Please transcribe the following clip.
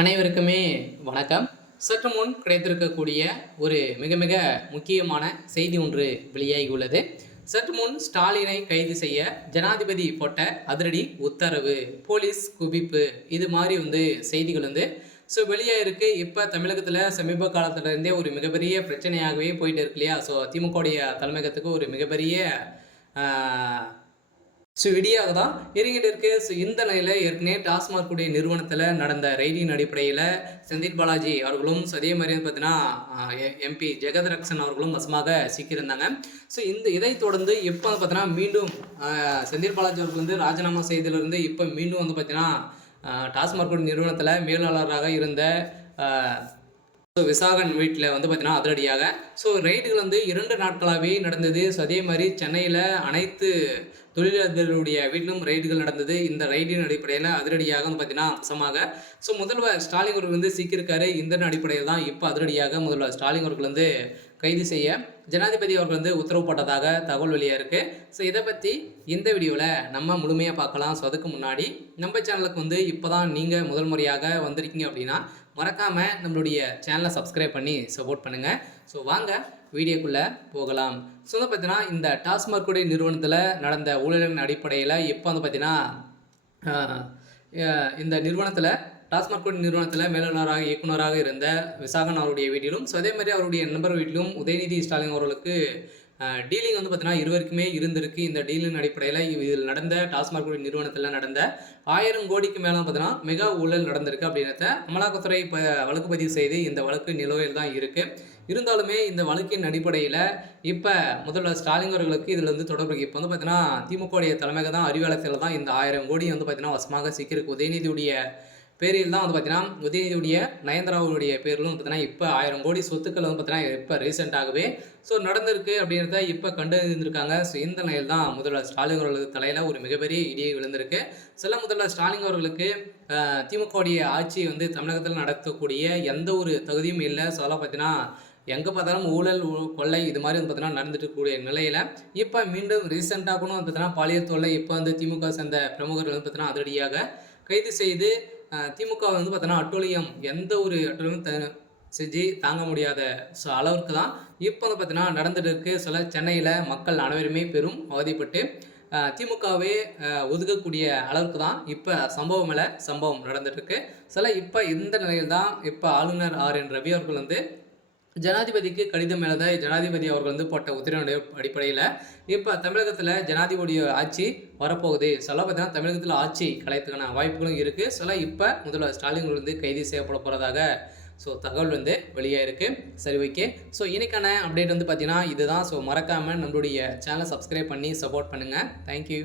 அனைவருக்குமே வணக்கம். சற்று முன் கிடைத்திருக்கக்கூடிய ஒரு மிக மிக முக்கியமான செய்தி ஒன்று வெளியாகியுள்ளது. சற்று முன் ஸ்டாலினை கைது செய்ய ஜனாதிபதி போட்ட அதிரடி உத்தரவு, போலீஸ் குவிப்பு, இது மாதிரி செய்திகள் வெளியாயிருக்கு. இப்போ தமிழகத்தில் சமீப காலத்திலேருந்தே ஒரு மிகப்பெரிய பிரச்சனையாகவே போயிட்டு இருக்கு இல்லையா? திமுகவுடைய தலைமையகத்துக்கு ஒரு மிகப்பெரிய விடியாக தான் இறங்கிட்டு இருக்கு. இந்த நிலையில் ஏற்கனவே டாஸ்மார்க்குடைய நிறுவனத்தில் நடந்த ரெய்டின் அடிப்படையில் செந்தில் பாலாஜி அவர்களும் அதே மாதிரி பார்த்தீங்கன்னா எம்பி ஜெகத்ரக்ஷன் அவர்களும் வசமாக சிக்கியிருந்தாங்க. இதை தொடர்ந்து இப்போ பார்த்தீங்கன்னா மீண்டும் செந்தில் பாலாஜி அவர்கள் ராஜினாமா செய்ததிலிருந்து இப்போ மீண்டும் பார்த்தீங்கன்னா டாஸ்மார்க் நிறுவனத்தில் மேலாளராக இருந்த விசாகன் வீட்டில் பார்த்தீங்கன்னா அதிரடியாக ரைடுகள் 2 நாட்களாகவே நடந்தது. அதே மாதிரி சென்னையில் அனைத்து தொழிலதிபர்களுடைய வீட்டிலும் ரைடுகள் நடந்தது. இந்த ரைடின் அடிப்படையில் அதிரடியாக பார்த்தீங்கன்னா அம்சமாக முதல்வர் ஸ்டாலின் அவர்கள் சிக்கியிருக்காரு. இந்த அடிப்படையில் தான் இப்போ அதிரடியாக முதல்வர் ஸ்டாலின் அவர்கள் கைது செய்ய ஜனாதிபதி அவர்கள் உத்தரவு போட்டதாக தகவல் வெளியாக இருக்குது. இதை பற்றி இந்த வீடியோவில் நம்ம முழுமையாக பார்க்கலாம். அதுக்கு முன்னாடி நம்ம சேனலுக்கு இப்போ தான் நீங்கள் முதல் முறையாக வந்திருக்கீங்க அப்படின்னா மறக்காமல் நம்மளுடைய சேனலை சப்ஸ்கிரைப் பண்ணி சப்போர்ட் பண்ணுங்கள். வாங்க வீடியோக்குள்ளே போகலாம். பார்த்தீங்கன்னா இந்த டாஸ்மார்க்குடைய நிறுவனத்தில் நடந்த ஊழலின் அடிப்படையில் இப்போ பார்த்தீங்கன்னா இந்த நிறுவனத்தில் டாஸ்மார்க் நிறுவனத்தில் மேலாளராக இயக்குநராக இருந்த விசாகன் அவருடைய வீட்டிலும் அதே மாதிரி அவருடைய நண்பர் வீட்டிலும் உதயநிதி ஸ்டாலின் அவர்களுக்கு டீலிங் பார்த்தீங்கன்னா இருவருக்குமே இருந்திருக்கு. இந்த டீலின் அடிப்படையில் இதில் நடந்த டாஸ்மார்க் நிறுவனத்தில் நடந்த 1000 கோடிக்கு மேலே பார்த்தீங்கன்னா மெகா ஊழல் நடந்திருக்கு அப்படின்றத அமலாக்கத்துறை இப்போ வழக்கு பதிவு செய்து இந்த வழக்கு நிலுவையில் தான் இருக்குது. இருந்தாலுமே இந்த வழக்கின் அடிப்படையில் இப்போ முதல்வர் ஸ்டாலின் அவர்களுக்கு இதில் தொடர்பு இப்போ பார்த்தீங்கன்னா திமுகவுடைய தலைமையாக தான் அறிவாலயத்தில் தான் இந்த 1000 கோடி பார்த்தீங்கன்னா வசமாக சிக்கியிருக்கு. உதயநிதியுடைய பேரில் தான் பார்த்தீங்கன்னா உதயநிதியுடைய நயன்தாராவுடைய பேரிலும் பார்த்தீங்கன்னா இப்போ 1000 கோடி சொத்துக்கள் பார்த்தீங்கன்னா இப்போ ரீசெண்டாகவே நடந்திருக்கு அப்படின்றத இப்போ கண்டறிந்திருக்காங்க. இந்த நிலையில் தான் முதல்வர் ஸ்டாலின் அவர்களுக்கு தலையில் ஒரு மிகப்பெரிய இடியை விழுந்திருக்கு. முதல்வர் ஸ்டாலின் அவர்களுக்கு திமுகவுடைய ஆட்சி தமிழகத்தில் நடத்தக்கூடிய எந்த ஒரு தகுதியும் இல்லை. அதெல்லாம் பார்த்தீங்கன்னா எங்கே பார்த்தாலும் ஊழல் கொள்ளை இது மாதிரி பார்த்தீங்கன்னா நடந்துட்டு இருக்கக்கூடிய நிலையில் இப்போ மீண்டும் ரீசெண்டாக கூட பார்த்தீங்கன்னா பாலியல் தொல்லை இப்போ திமுக சேர்ந்த பிரமுகர்கள் பார்த்தீங்கன்னா அதிரடியாக கைது செய்து திமுக பார்த்தீங்கன்னா அட்டூழியம் எந்த ஒரு அட்டூழியம் செஞ்சு தாங்க முடியாத அளவுக்கு தான் இப்போ பார்த்தீங்கன்னா நடந்துட்டு இருக்கு. சென்னையில் மக்கள் அனைவருமே பெரும் அவதிப்பட்டு திமுகவே ஒதுக்கக்கூடிய அளவுக்கு தான் இப்போ சம்பவம் மேலே சம்பவம் நடந்துட்டு இருக்கு. இப்போ இந்த நிலையில் தான் இப்போ ஆளுநர் RN ரவி அவர்கள் ஜனாதிபதிக்கு கடிதம் எழுத ஜனாதிபதி அவர்கள் போட்ட உத்தரவுடைய அடிப்படையில் இப்போ தமிழகத்தில் ஜனாதிபதியோட ஆட்சி வரப்போகுது. பார்த்தீங்கன்னா தமிழகத்தில் ஆட்சி கலையத்துக்கான வாய்ப்புகளும் இருக்குது. இப்போ முதல்வர் ஸ்டாலின் கைது செய்யப்பட போகிறதாக தகவல் வெளியாக இருக்குது. சரி, ஓகே. இன்னைக்கான அப்டேட் பார்த்தீங்கன்னா இதுதான். மறக்காமல் நம்மளுடைய சேனலை சப்ஸ்கிரைப் பண்ணி சப்போர்ட் பண்ணுங்கள். தேங்க்யூ.